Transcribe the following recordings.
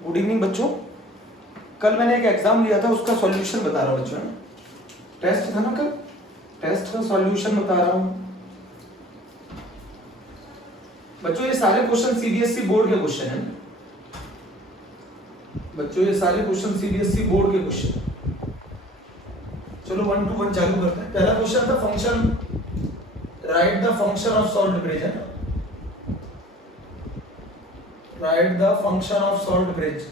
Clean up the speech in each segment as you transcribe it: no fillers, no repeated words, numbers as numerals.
Good evening बच्चों। कल मैंने एक एग्जाम लिया था, उसका सॉल्यूशन बता रहा हूँ बच्चों। टेस्ट था ना कल, टेस्ट का सॉल्यूशन बता रहा हूँ बच्चों। ये सारे क्वेश्चन सीबीएसई बोर्ड के क्वेश्चन हैं बच्चों, ये सारे क्वेश्चन सीबीएसई बोर्ड के क्वेश्चन। चलो 1 to 1 चालू करते हैं। पहला क्वेश्चन था function, write the function of salt bridge है, write the function of salt bridge.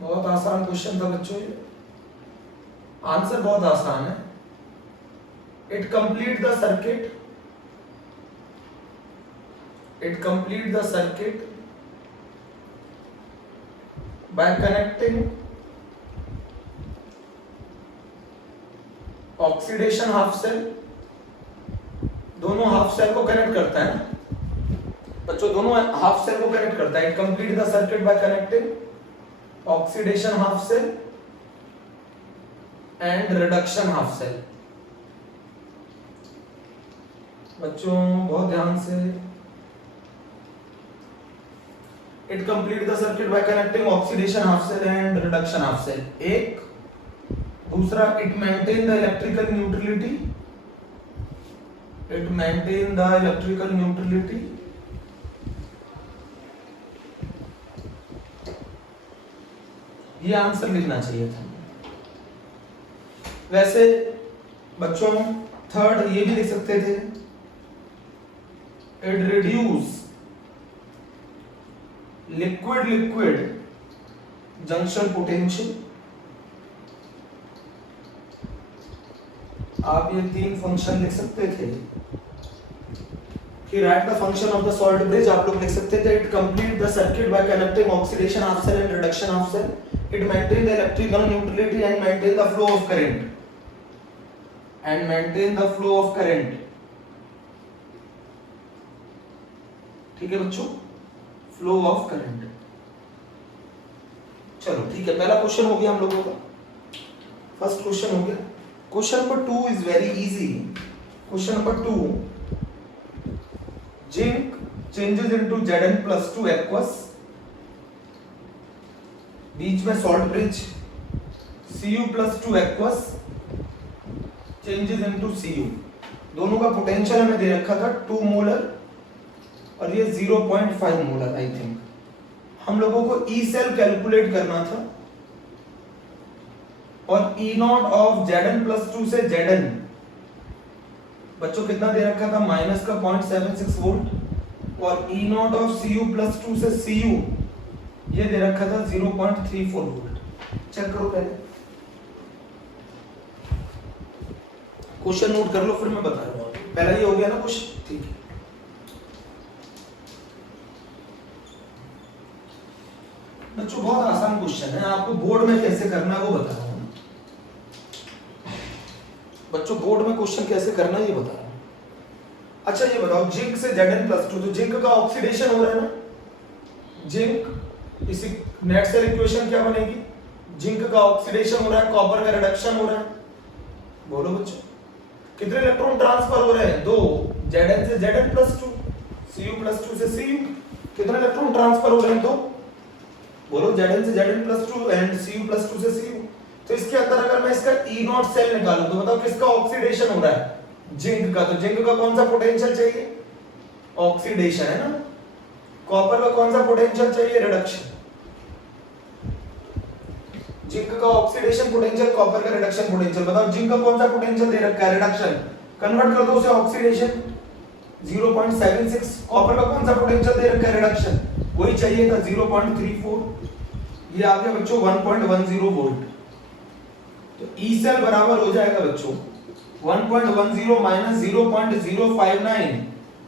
बहुत आसान क्वेश्चन था बच्चों ये, आंसर बहुत आसान है। It complete the circuit, it complete the circuit by connecting oxidation half cell. दोनों हाफ सेल को कनेक्ट करता है ना बच्चों, दोनों हाफ सेल को कनेक्ट करता है। It complete the circuit by connecting oxidation half cell and reduction half cell. बच्चों बहुत ध्यान से, it complete the circuit by connecting oxidation half cell and reduction half cell एक। दूसरा, it maintain the electrical neutrality, it maintain the electrical neutrality ये answer लिखना चाहिए था। वैसे बच्चों थर्ड ये भी लिख सकते थे, it reduce liquid liquid junction potential. आप ये तीन फंक्शन लिख सकते थे कि right the function of the salt bridge आप लोग लिख सकते थे, it complete the circuit by connecting oxidation half cell and reduction half cell, it maintain the electrical neutrality and maintain the flow of current, and maintain the flow of current. ठीक है बच्चों, flow of current. चलो ठीक है, पहला question हो गया हम लोगों का, फर्स्ट क्वेश्चन हो गया। Question number 2 is very easy. Question number 2, zinc changes into Zn+2 aqueous, बीच में salt bridge, Cu+2 aqueous changes into Cu। दोनों का पोटेंशियल हमें दे रखा था 2 मोलर और ये 0.5 मोलर। आई थिंक हम लोगों को ई सेल कैलकुलेट करना था और ई नॉट ऑफ Zn+2 से Zn बच्चों कितना दे रखा था, माइनस का 0.76 वोल्ट, और ई नॉट ऑफ Cu+2 से Cu ये दे रखा था 0.34 वोल्ट। चेक करो पहले, क्वेश्चन नोट कर लो फिर मैं बता रहा हूँ। पहला ये हो गया ना क्वेश्चन, ठीक है। बच्चों बहुत आसान क्वेश्चन है, आपको बोर्ड में कैसे करना है वो बता रहा हूँ बच्चों, बोर्ड में क्वेश्चन कैसे करना है ये बता रहा हूँ। अच्छा ये बताओ, जिंक से Zn+2, तो जिंक का ऑक्सीडेशन हो रहा है ना, जिंक, इसी नेट सेल इक्वेशन क्या बनेगी, जिंक का ऑक्सीडेशन हो रहा है, कॉपर का रिडक्शन हो रहा है। बोलो बच्चों कितने इलेक्ट्रॉन ट्रांसफर हो रहे हैं, 2, Zn से Zn+2, Cu+2 से Cu, कितने इलेक्ट्रॉन ट्रांसफर हो रहे हैं, 2। बोलो Zn से Zn+2 एंड Cu+2 से Cu। तो इसके अंदर अगर मैं इसका ई नॉट सेल निकालूं तो बताओ किसका ऑक्सीडेशन हो रहा है, जिंक का। तो जिंक का कौन सा पोटेंशियल चाहिए, ऑक्सीडेशन है ना। कॉपर का कौन सा पोटेंशियल चाहिए, रिडक्शन। जिंक का ऑक्सीडेशन पोटेंशियल, कॉपर का रिडक्शन पोटेंशियल। बताओ जिंक का कौन सा पोटेंशियल दे रखा है, रिडक्शन, कन्वर्ट कर दो उसे ऑक्सीडेशन 0.76। कॉपर का कौन सा पोटेंशियल दे रखा है, रिडक्शन, वही चाहिए था 0.34। ये आ गया बच्चों 1.10 वोल्ट। तो ई सेल बराबर हो जाएगा बच्चों 1.10 माइनस 0.059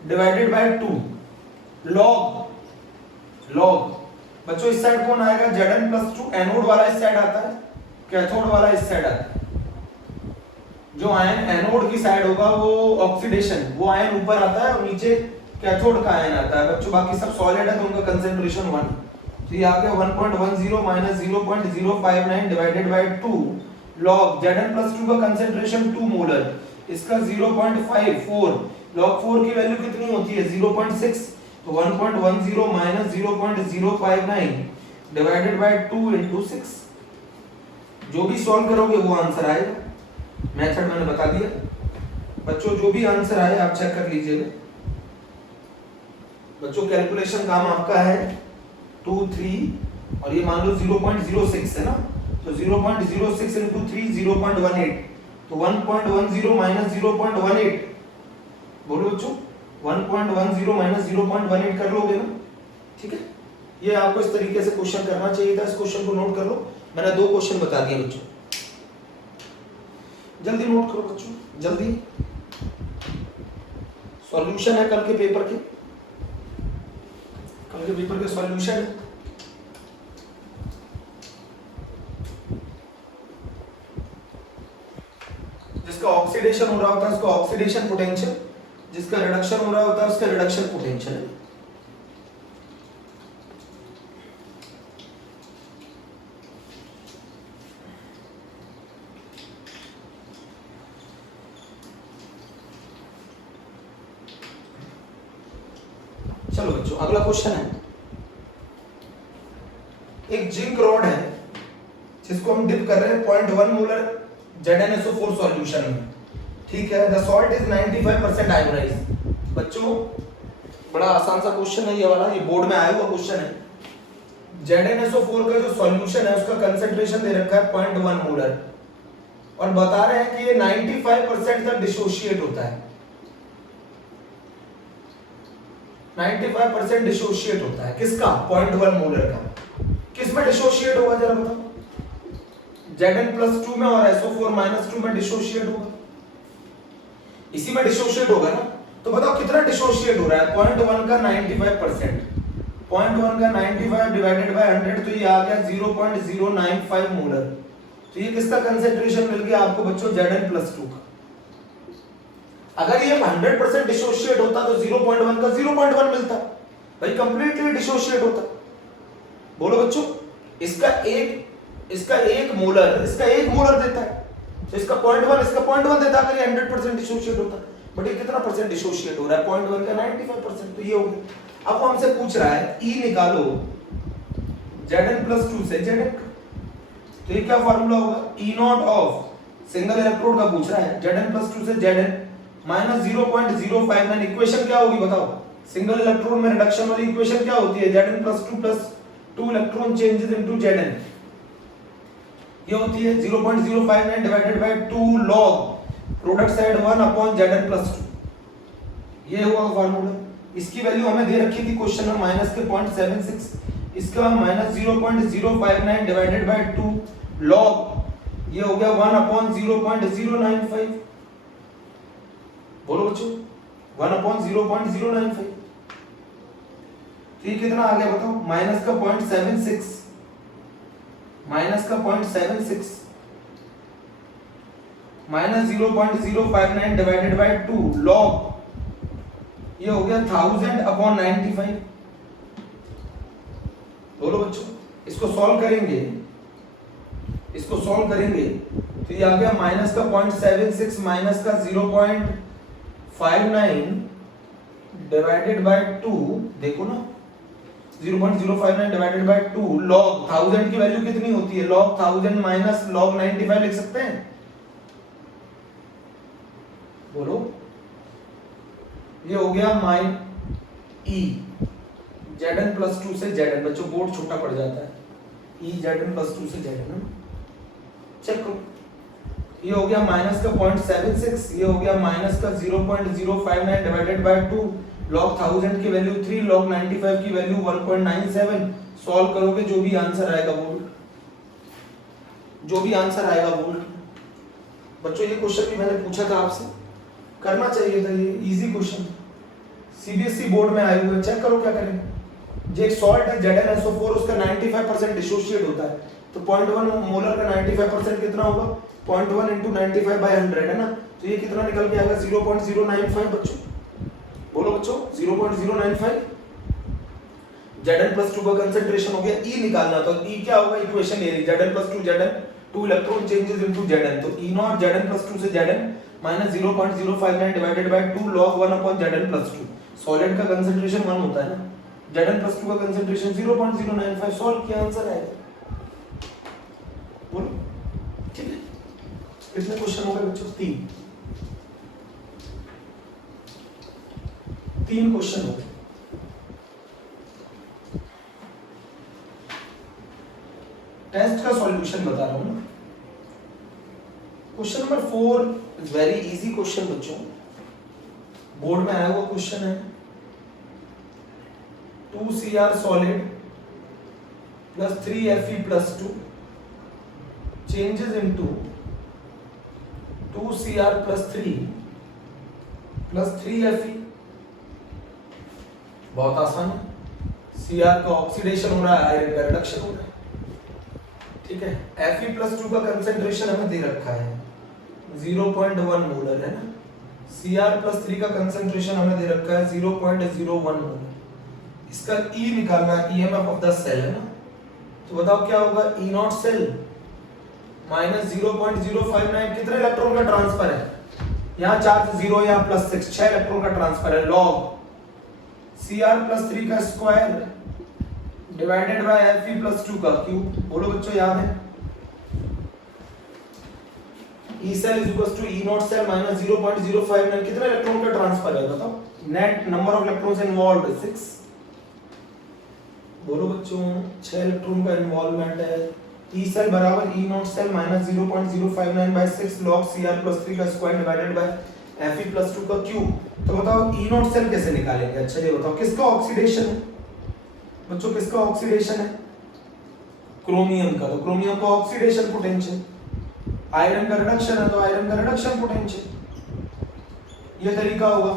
डिवाइडेड बाय 2 लॉग। बच्चों इस साइड कौन आएगा, Zn+2, एनोड वाला इस साइड आता है, कैथोड वाला इस साइड आता है। जो आयन एनोड की साइड होगा वो ऑक्सीडेशन, वो आयन ऊपर आता है और नीचे कैथोड का आयन आता है बच्चों। बाकी सब सॉलिड है तो उनका कंसंट्रेशन 1। तो ये आ गया 1.10 minus 0.059 divided by 2 log Zn+2 का कंसंट्रेशन 2 मोलर, इसका 0.54, log 4 की वैल्यू कितनी होती है 0.6, तो 1.10 माइनस 0.059 डिवाइडेड बाय 2 इंटू 6। जो भी सॉल्व करोगे वो आंसर आएगा। मेथड मैंने बता दिया बच्चों, जो भी आंसर आए आप चेक कर लीजिएगा। बच्चों कैलकुलेशन काम आपका है 2 3 और ये मान लो 0.06 है ना, तो 0.06 इंटू 3 0.18, तो 1.10 माइनस 0.18, बोलो बच्चों 1.10 माइनस 0.18 कर लोगे ना, ठीक है। ये आपको इस तरीके से क्वेश्चन करना चाहिए था। इस क्वेश्चन को नोट कर लो, मैंने 2 क्वेश्चन बता दिए बच्चों, जल्दी नोट करो बच्चों, जल्दी। सॉल्यूशन है कल के पेपर के, कल के पेपर के सॉल्यूशन है। जिसका ऑक्सीडेशन हो रहा होता है उसका ऑक्सीडेशन पोटेंशियल, जिसका रिडक्शन हो रहा होता है उसका रिडक्शन पोटेंशियल। चलो बच्चों अगला क्वेश्चन है, एक जिंक रॉड है जिसको हम डिप कर रहे हैं 0.1 मोलर ZnSO4 सॉल्यूशन में, ठीक है। The salt is 95% ionised. बच्चों बड़ा आसान सा क्वेश्चन है ये वाला, ये बोर्ड में आया हुआ क्वेश्चन है। ZnSO4 का जो सॉल्यूशन है उसका कंसंट्रेशन दे रखा है 0.1 मोलर और बता रहे हैं कि ये 95% तक डिसोशिएट होता है, 95% डिसोशिएट होता है। किसका? 0.1 मोलर का। किस में डिसोशिएट होगा जरा बताओ? Zn+2 में और SO4-2 में डिसोशिएट होगा, इसी में डिसोशिएट होगा ना। तो बताओ कितना डिसोशिएट हो रहा है? 0.1 का 95%, 0.1 का 95 डिवाइडेड बाय 100, तो ये आ गया 0.095 मोलर। तो ये किसका कंसेंट्रेशन मिल गया आपको बच्चों? Zn+2 का। अगर ये 100% डिसोशिएट होता तो 0.1 का 0.1 मिलता भाई, कंप्लीटली डिसोशिएट होता। बोलो बच्चों, इसका एक मोलर देता है, तो इसका 0.1 इसका 0.1 देता अगर ये 100% डिसोशिएट होता। बट ये कितना परसेंट डिसोशिएट हो रहा है? 0.1 का 95%, तो ये हो गया। अब वो हमसे पूछ रहा है E निकालो Zn+2 से Zn का, तो ये क्या फार्मूला होगा? E0 ऑफ सिंगल इलेक्ट्रोड का पूछ रहा है, Zn+2 से Zn माइनस 0.059। इक्वेशन क्या होगी बताओ? सिंगल इलेक्ट्रॉन में रिडक्शन वाली इक्वेशन क्या होती है? Zn+2 plus 2 electron changes into Zn, ये होती है 0.059 divided by 2 log product side 1 upon Zn+2, ये हुआ फार्मूला। इसकी वैल्यू हमें दे रखी थी क्वेश्चन में माइनस के 0.76, इसका माइनस 0.059 डिवाइडेड बाय 2 log, ये हो गया 1 अपॉन 0.095। बोलो बच्चों 1 अपॉन 0.095, तो ये कितना आ गया बताओ? माइनस का 0.76, माइनस का 0.76 माइनस 0.059 डिवाइडेड बाय 2 log, ये हो गया 1000 अपॉन 95। बोलो बच्चों, इसको सॉल्व करेंगे, इसको सॉल्व करेंगे तो ये आ गया माइनस का 0.76 माइनस का 0.59 डिवाइडेड बाय 2, देखो ना 0.059 डिवाइडेड बाय 2 log 1000 की वैल्यू कितनी होती है? log 1000 माइनस log 95 लिख सकते हैं? बोलो, ये हो गया माइन E Zn+2 से Zn। बच्चों बोर्ड छोटा पड़ जाता है, E Zn+2 से Zn, चेक करो। ये हो गया माइनस का 0.76, ये हो गया माइनस का 0.059 डिवाइडेड बाय 2 log 1000 की वैल्यू 3 log 95 की वैल्यू 1.97। सॉल्व करोगे जो भी आंसर आएगा बोल्ड, जो भी आंसर आएगा बोल्ड। बच्चों ये क्वेश्चन भी मैंने पूछा था आपसे, करना चाहिए था, ये इजी क्वेश्चन सीबीएसई बोर्ड में आए हुए। चेक करो क्या करें। जो एक सॉल्ट है ZnSO4 उसका 95% डिसोशिएट होता है, तो 0.1 मोलर का 95% कितना होगा? 0.1 इंटू 95 बाय 100 है ना, तो ये कितना निकल के आएगा? 0.095 बच्चों। बोलो बच्चों 0.095। Zn+2 का कंसंट्रेशन हो गया, E निकालना, तो E क्या होगा? इक्वेशन ये Zn+2 Zn, 2 electron changes into Zn, तो E0 Zn+2 से Zn minus 0.059 divided by 2 log 1 upon Zn+2। Solid का कंसंट्रेशन 1 होता है ना, Zn+2 का कंसंट्रेशन 0.095। सॉल्व किया, आंसर आएगा। बोलो ठीक है। कितने क्वेश्चन हो गए बच्चों? 3 क्वेश्चन हो गए। टेस्ट का सॉल्यूशन बता रहा हूं ना। Question number 4 is very easy question बच्चों, बोर्ड में आया हुआ क्वेश्चन है। 2Cr solid plus 3Fe+2 changes into 2Cr plus 3 plus 3Fe। बहुत आसान है। Cr का ऑक्सीडेशन हो रहा है, आयरन का रिडक्शन हो रहा है, ठीक है। Fe+2 का कंसेंट्रेशन हमें दे रखा है 0.1 मोलर है ना। Cr+3 का कंसेंट्रेशन हमें दे रखा है 0.01 मोलर। इसका E निकालना है, EMF ऑफ द सेल है ना। तो बताओ क्या होगा? E naught cell minus 0.059। कितने इलेक्ट्रॉन का ट्रांसफर है? यहाँ चार्ज 0, यहाँ +6, 6 इलेक्ट्रॉन का ट्रांसफर है। लॉग Cr+3 का स्क्वायर डिवाइडेड बाय Fe+2 का क्यूब। बोलो बच्चों, याद है? E cell is equals to E naught cell minus 0.059। कितने इलेक्ट्रॉन का ट्रांसफर है बताओ? Net number of electrons involved 6। बोलो बच्चों, 6 इलेक्ट्रॉन का इन्वॉल्वमेंट है। E cell बराबर E naught cell minus 0.059 by 6 log Cr+3 का स्क्वायर डिवाइडेड बाय Fe+2 का क्यूब। तो बताओ E naught cell कैसे निकालेंगे? अच्छा ये बताओ, किसका ऑक्सीडेशन है बच्चों? किसका ऑक्सीडेशन है? क्रोमियम का। तो क्रोमियम का ऑक्सीडेशन पोटेंशियल। आयरन का रिडक्शन है तो आयरन का रिडक्शन पोटेंशियल। ये तरीका होगा।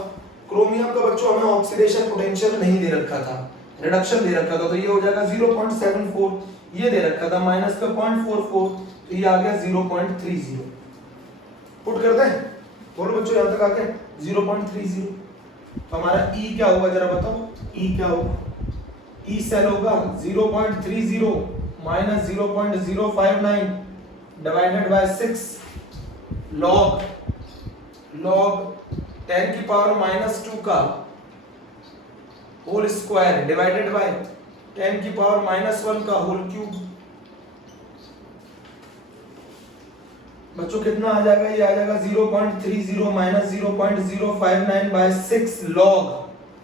क्रोमियम का बच्चों हमें ऑक्सीडेशन पोटेंशियल नहीं दे रखा था, रिडक्शन दे रखा था, तो ये हो जाएगा 0.74। ये दे रखा था माइनस का 0.44, तो ये आ गया 0.30। पुट करते हैं। बोलो बच्चों, यहां तक आ गया 0.30। तो हमारा E क्या होगा जरा बताओ? E क्या होगा? E सेल होगा 0.30 माइनस 0.059 डिवाइडेड बाय 6 log 10 की पावर -2 का होल स्क्वायर डिवाइडेड बाय 10 की पावर -1 का होल क्यूब। बच्चों कितना आ जाएगा? ये आ जाएगा 0.30 माइनस 0.059 बाय 6 log,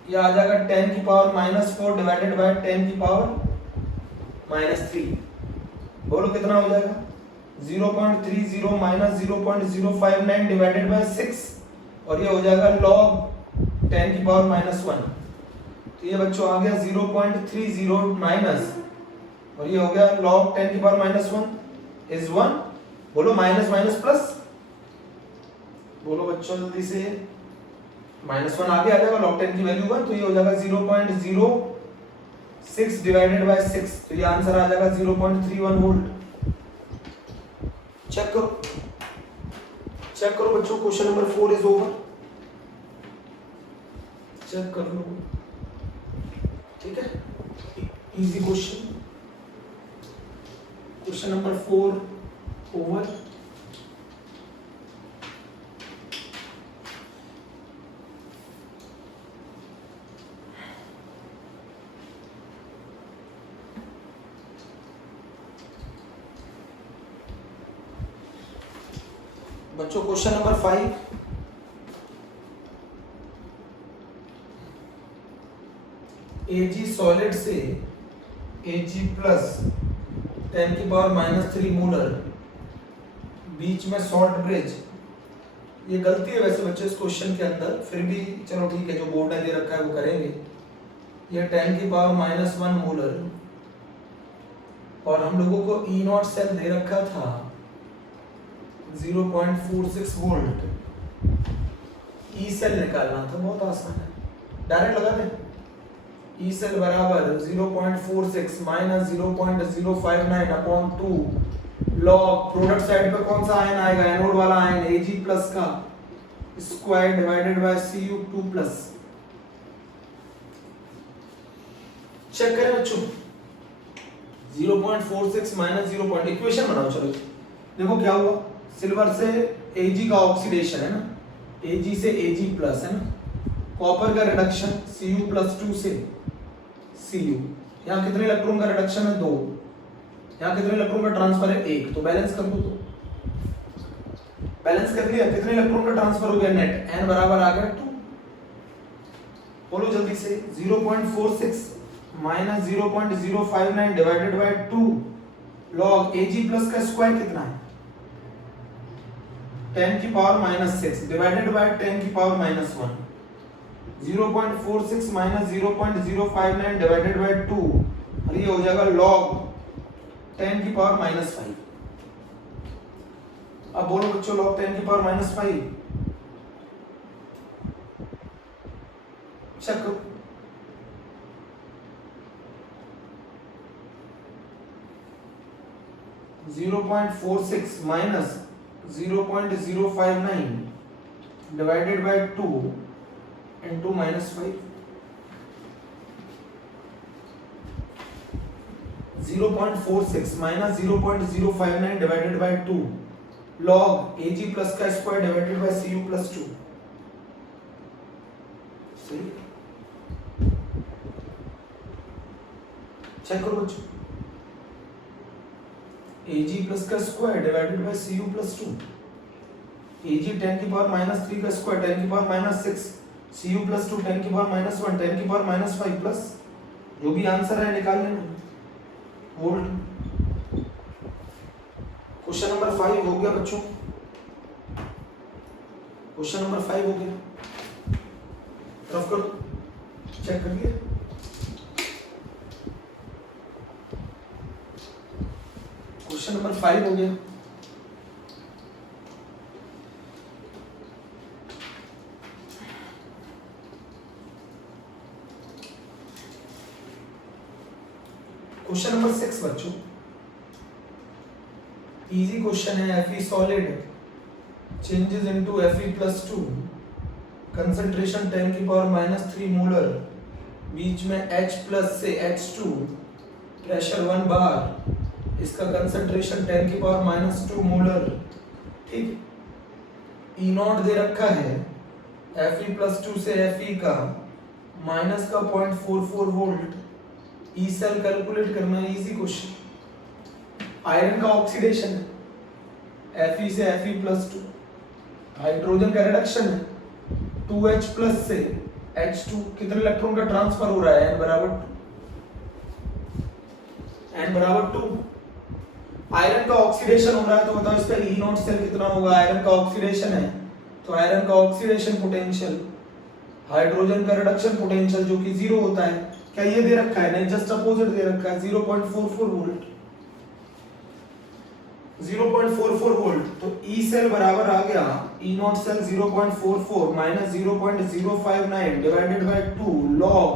ये आ जाएगा 10 की पावर -4 डिवाइडेड बाय 10 की पावर -3। बोलो कितना हो जाएगा? 0.30 माइनस 0.059 डिवाइडेड बाय 6, और ये हो जाएगा log 10 की पावर -1। तो ये बच्चों आ गया 0.30 माइनस, और ये हो गया log 10 की पावर -1 इज 1। बोलो माइनस माइनस प्लस। बोलो बच्चों जल्दी से, -1 आगे आ जाएगा, log 10 की वैल्यू 1, तो ये हो जाएगा 0.06 डिवाइडेड बाय 6, तो ये आंसर आ जाएगा 0.31 वोल्ट। चेक करो, चेक करो बच्चों, question number 4 is over. Check कर लो, ठीक है, easy question. Question number 4 over. बच्चों क्वेश्चन नंबर 5, Ag सॉलिड से Ag प्लस 10 की पावर -3 मोलर, बीच में सॉल्ट ब्रिज। ये गलती है वैसे बच्चे इस क्वेश्चन के अंदर, फिर भी चलो ठीक है, जो बोर्ड ने दे रखा है वो करेंगे। ये 10 की पावर -1 मोलर, और हम लोगों को E नॉट सेल दे रखा था 0.46 वोल्ट। E सेल निकालना था, बहुत आसान है, डायरेक्ट लगा दें। E सेल बराबर 0.46 minus 0.059 upon 2 log, product side पे कौन सा आयन आएगा? एनोड वाला आयन, Ag प्लस का square divided by Cu2 plus. Check करें बच्चों, 0.46 माइनस 0. इक्वेशन बनाओ। चलो देखो क्या हुआ, सिल्वर से Ag का ऑक्सीडेशन है ना, Ag से Ag प्लस है ना, कॉपर का रिडक्शन Cu+2 से Cu, यहाँ कितने इलेक्ट्रॉन का रिडक्शन है 2, यहाँ कितने इलेक्ट्रॉन का ट्रांसफर है 1, तो बैलेंस कर दो, तो बैलेंस कर लिया, कितने इलेक्ट्रॉन का ट्रांसफर हो गया नेट, n बराबर आ गया 2। बोलो जल्दी से, 0.46 minus 0.059 divided by 2 log Ag plus का स्क्वायर कितना है 10 की पावर -6 डिवाइडेड बाय 10 की पावर -1, 0.46 माइनस 0.059 डिवाइडेड बाय 2 और ये हो जाएगा log 10 की पावर -5। अब बोलो बच्चों log 10 की पावर -5 चेक करो। (0.46 minus 0.059 divided by 2 into -5, 0.46 minus 0.059 divided by 2 log Ag plus का स्क्वायर डिवाइडेड बाय Cu+2। सही, चेक करो बच्चों, Ag प्लस का square divided bye Cu+2, Ag 10 की पावर -3 का स्क्वायर 10 की पावर -6, Cu+2 10 की पावर -1 10 की पावर -5 प्लस जो भी आंसर है निकाल लेना वोल्ट। क्वेश्चन नंबर 5 हो गया बच्चों, क्वेश्चन नंबर 5 हो गया, रफ करो, चेक करिए। क्वेश्चन नंबर 5 हो गया। क्वेश्चन नंबर 6 बच्चों, इजी क्वेश्चन है। Fe solid changes into Fe+2, concentration 10 की पावर -3 मोलर, बीच में H प्लस से H2, प्रेशर 1 बार, इसका कंसंट्रेशन 10 की पावर -2 मोलर, ठीक। E0 दे रखा है, Fe+2 से Fe का माइनस का 0.44 वोल्ट, ई सेल कैलकुलेट करना है, इजी क्वेश्चन। आयरन का ऑक्सीडेशन है, Fe से Fe+2, हाइड्रोजन का रिडक्शन है 2H प्लस से H2, कितने इलेक्ट्रॉन का ट्रांसफर हो रहा है n बराबर 2। आयरन का ऑक्सीडेशन हो रहा है, तो बताओ इसका E0 सेल कितना होगा, आयरन का ऑक्सीडेशन है तो आयरन का ऑक्सीडेशन पोटेंशियल, हाइड्रोजन का रिडक्शन पोटेंशियल जो कि 0 होता है, क्या ये दे रखा है, नहीं जस्ट अपोजिट दे रखा है 0.44 वोल्ट, 0.44 वोल्ट, तो E सेल बराबर आ गया E0 cell 0.44 minus 0.059 divided by 2 log,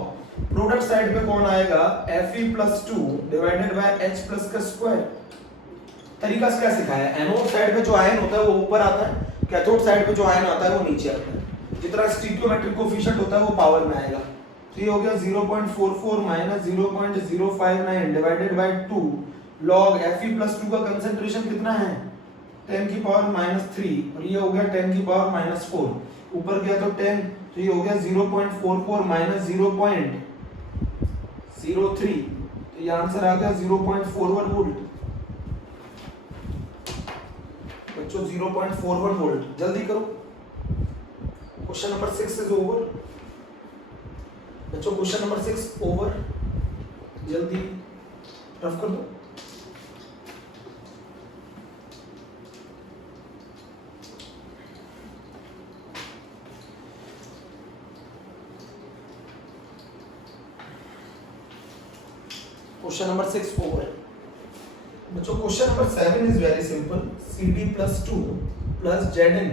product side पे कौन आएगा Fe+2 divided by H plus का स्क्वायर। तरीका क्या सिखाया, एनोड साइड पे जो आयन होता है वो ऊपर आता है, कैथोड साइड पे जो आयन आता है वो नीचे आता है, जितना स्टीरियोमेट्रिक कोएफिशिएंट होता है वो पावर में आएगा। तो ये हो गया 0.44 minus 0.059 divided by 2 log Fe+2 का कंसंट्रेशन कितना है 10 की पावर -3 और ये हो गया 10 की पावर -4, ऊपर गया तो 10, तो ये हो गया 0.44 माइनस 0.03, तो ये आंसर आ गया 0.41 वोल्ट। बच्चों 0.41 वोल्ट, जल्दी करो, क्वेश्चन नंबर 6 इज ओवर। बच्चों क्वेश्चन नंबर 6 ओवर, जल्दी रफ कर दो। Question number 6 over. बच्चों question number 7 is very simple, Cd+2 plus Zn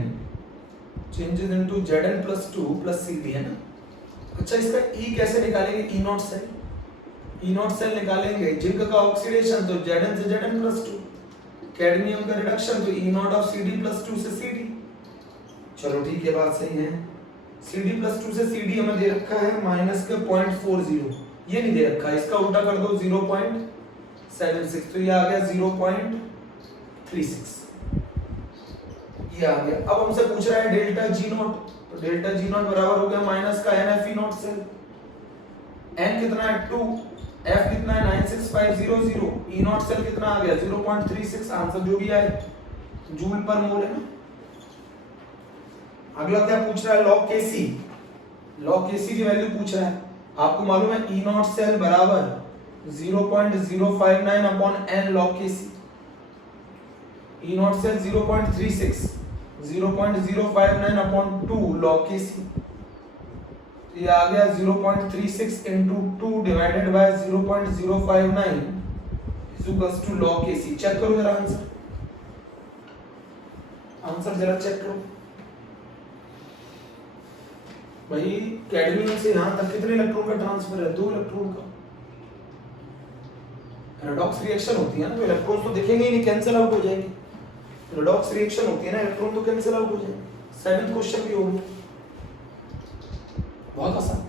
changes into Zn+2 plus Cd है ना। अच्छा इसका E कैसे निकालेंगे, E0 सेल, E0 सेल निकालेंगे, जिंक का ऑक्सीडेशन तो Zn से Zn+2, कैडमियम का रिडक्शन तो E0 ऑफ Cd+2 से Cd। चलो ठीक है, बात सही है। Cd+2 से Cd हमें दे रखा है माइनस का 0.40, ये नहीं दे रखा है, इसका उल्टा कर दो 0.76, तो ये आ गया 0.36। ये आ गया। अब हमसे पूछ रहा है डेल्टा जी नॉट, तो डेल्टा जी नॉट बराबर हो गया माइनस का N F E naught cell. N कितना है 2, एफ कितना है 96500, ई नॉट सेल कितना आ गया 0.36, आंसर जो भी आए जूल पर मोल है ना। अगला क्या पूछ रहा है लॉग केसी, लॉग केसी की वैल्यू पूछ रहा है। आपको मालूम है ई नॉट सेल बराबर 0.059 upon n log Kc. E naught cell 0.36, 0.059 upon 2 log Kc, ये आ गया 0.36 into 2 divided by 0.059 is equals to log KC। चेक करो जरा आंसर, आंसर जरा चेक करो भाई। कैडमियम से यहां तक कितने इलेक्ट्रॉन का ट्रांसफर है, 2 इलेक्ट्रॉन का। रेडॉक्स रिएक्शन होती है ना, तो इलेक्ट्रॉन तो दिखेंगे ही नहीं, कैंसिल आउट हो जाएंगे। रेडॉक्स रिएक्शन होती है ना, इलेक्ट्रॉन तो कैंसिल आउट हो जाएंगे। 7th क्वेश्चन भी हो गया, बहुत आसान।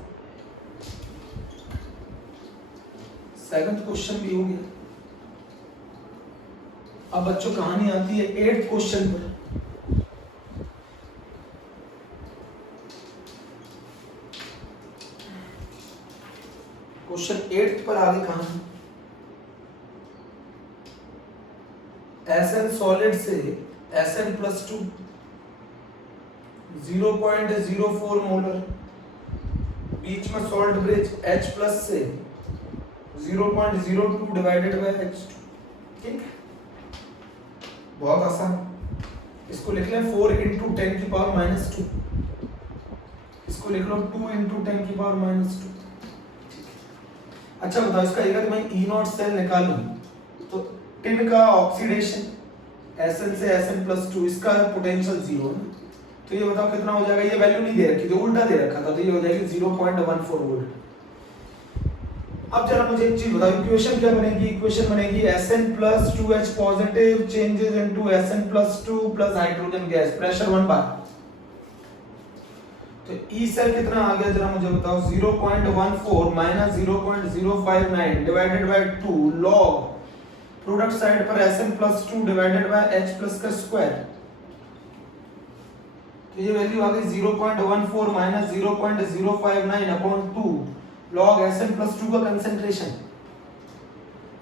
7th क्वेश्चन भी हो गया। अब बच्चों कहानी आती है 8th क्वेश्चन पर। क्वेश्चन 8th पर आगे कहानी, Sn सॉलिड से Sn+2 0.04 मोलर, बीच में सॉल्ट ब्रिज H प्लस से 0.02 डिवाइडेड बाय H2। ठीक, बहुत आसान। इसको लिख लें 4 into 10 की पावर -2, इसको लिख लो 2 into 10 की पावर -2। अच्छा बताओ, इसका अगर मैं ई नॉट सेल निकालूं तो टिन का ऑक्सीडेशन Sn से Sn+2, इसका पोटेंशियल 0 है, तो ये बताओ कितना हो जाएगा। ये वैल्यू नहीं दे रखी, तो उल्टा दे रखा था, तो ये हो जाएगी 0.14 वोल्ट। अब जरा मुझे एक चीज बताओ, इक्वेशन क्या बनेगी। इक्वेशन बनेगी Sn+2H positive changes into Sn+2 plus hydrogen gas, pressure 1 बार। तो ई सेल कितना आ गया जरा मुझे बताओ, 0.14 minus 0.059 divided by 2 log product side पर Sn+2 divided by H plus का स्क्वायर। तो ये वैल्यू आ गई 0.14 माइनस 0.059 अपॉन 2 लॉग Sn+2 का कंसंट्रेशन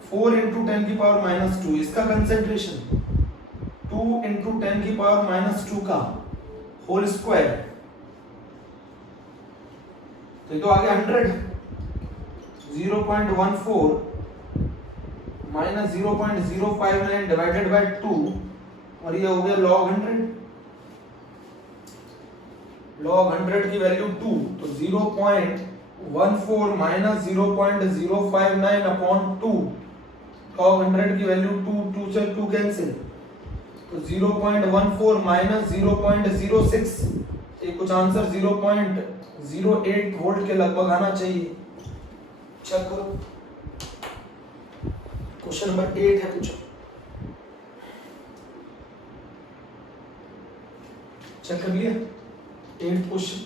4 into 10 की पावर -2, इसका कंसंट्रेशन 2 into 10 की पावर -2 का होल स्क्वायर। तो ये तो आ गया 100, 0.14 माइनस 0.059 डिवाइडेड बाय 2, और ये हो गया लॉग 100। लॉग 100 की वैल्यू 2, तो 0.14 माइनस 0.059 अपॉन 2, लॉग 100 की वैल्यू 2, 2 से 2 कैंसिल, तो 0.14 माइनस 0.06, ये कुछ आंसर 0.08 वोल्ट के लगभग आना चाहिए। चेक करो, क्वेश्चन नंबर 8 है कुछ, चेक कर लिया 8th क्वेश्चन।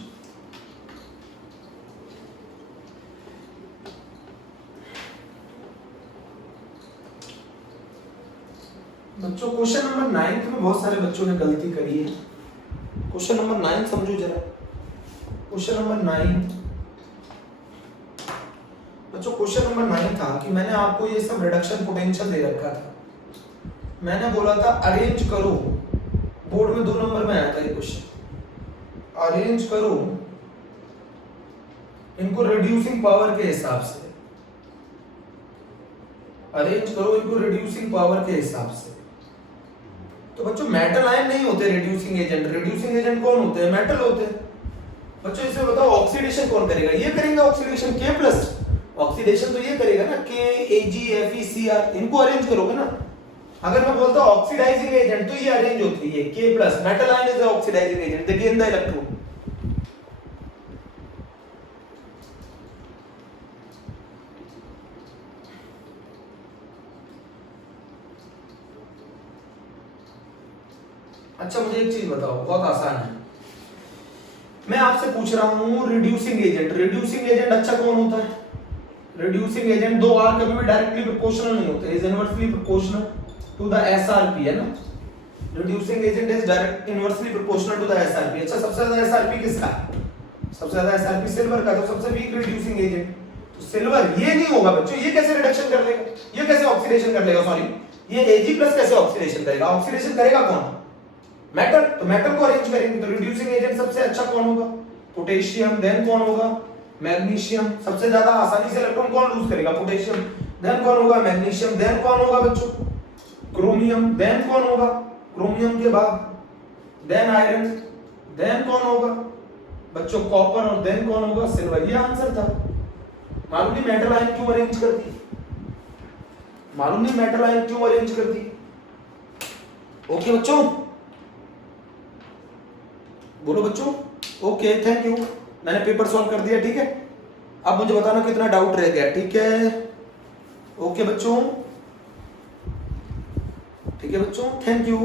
बच्चों क्वेश्चन नंबर 9 में बहुत सारे बच्चों ने गलती करी है। क्वेश्चन नंबर 9 समझो जरा। क्वेश्चन नंबर 9 बच्चों, क्वेश्चन नंबर 9 था कि मैंने आपको ये सब रिडक्शन पोटेंशियल दे रखा था। मैंने बोला था अरेंज करो, बोर्ड में 2 नंबर में आया था ये क्वेश्चन, अरेंज करो इनको रिड्यूसिंग पावर के हिसाब से, अरेंज करो इनको रिड्यूसिंग पावर के हिसाब से। तो बच्चों मेटल आयन नहीं होते रिड्यूसिंग एजेंट, रिड्यूसिंग एजेंट कौन होते हैं, मेटल होते हैं। बच्चों इसमें बताओ ऑक्सीडेशन कौन करेगा, ये करेंगे ऑक्सीडेशन K+, ऑक्सीडेशन तो ये करेगा ना K, Ag, Fe, Cr, इनको अरेंज करोगे ना। अगर मैं बोलता हूं ऑक्सीडाइजिंग एजेंट तो ये अरेंज होती है K+, metal ion is oxidizing agent, they gain the electron. अच्छा मुझे एक चीज बताओ, बहुत आसान है, मैं आपसे पूछ रहा हूं रिड्यूसिंग एजेंट, रिड्यूसिंग एजेंट अच्छा कौन होता है। रिड्यूसिंग एजेंट 2 R कभी भी डायरेक्टली प्रोपोर्शनल नहीं होते, is inversely proportional to the SRP, है ना। Reducing agent is direct inversely proportional to the SRP. अच्छा सबसे ज्यादा एसआरपी किसका है? सबसे ज्यादा एसआरपी सिल्वर का, तो सबसे वीक रिड्यूसिंग एजेंट तो सिल्वर। ये नहीं होगा बच्चों, ये कैसे रिडक्शन कर लेगा, ये कैसे ऑक्सीडेशन कर लेगा, सॉरी ये Ag प्लस कैसे ऑक्सीडेशन करेगा? ऑक्सीडेशन करेगा कौन? मेटल। तो मेटल को अरेंज करेंगे तो रिड्यूसिंग एजेंट सबसे अच्छा कौन होगा? पोटेशियम। देन कौन होगा? मैग्नीशियम। सबसे ज्यादा आसानी से इलेक्ट्रॉन कौन लूज करेगा? पोटेशियम। देन कौन होगा? मैग्नीशियम। देन कौन होगा बच्चों? क्रोमियम। देन कौन होगा? क्रोमियम के बाद देन आयरन। देन कौन होगा बच्चों? कॉपर। और देन कौन होगा? सिल्वर। ये आंसर था। मालूम नहीं मेटल आयन क्यों अरेंज करती, मालूम नहीं मेटल आयन क्यों अरेंज करती। ओके बच्चों, बोलो बच्चों। ओके थैंक यू, मैंने पेपर सॉल्व कर दिया। ठीक है, अब मुझे बताना कितना डाउट रह गया। ठीक है, ओके बच्चों, ठीक है बच्चों, थैंक यू।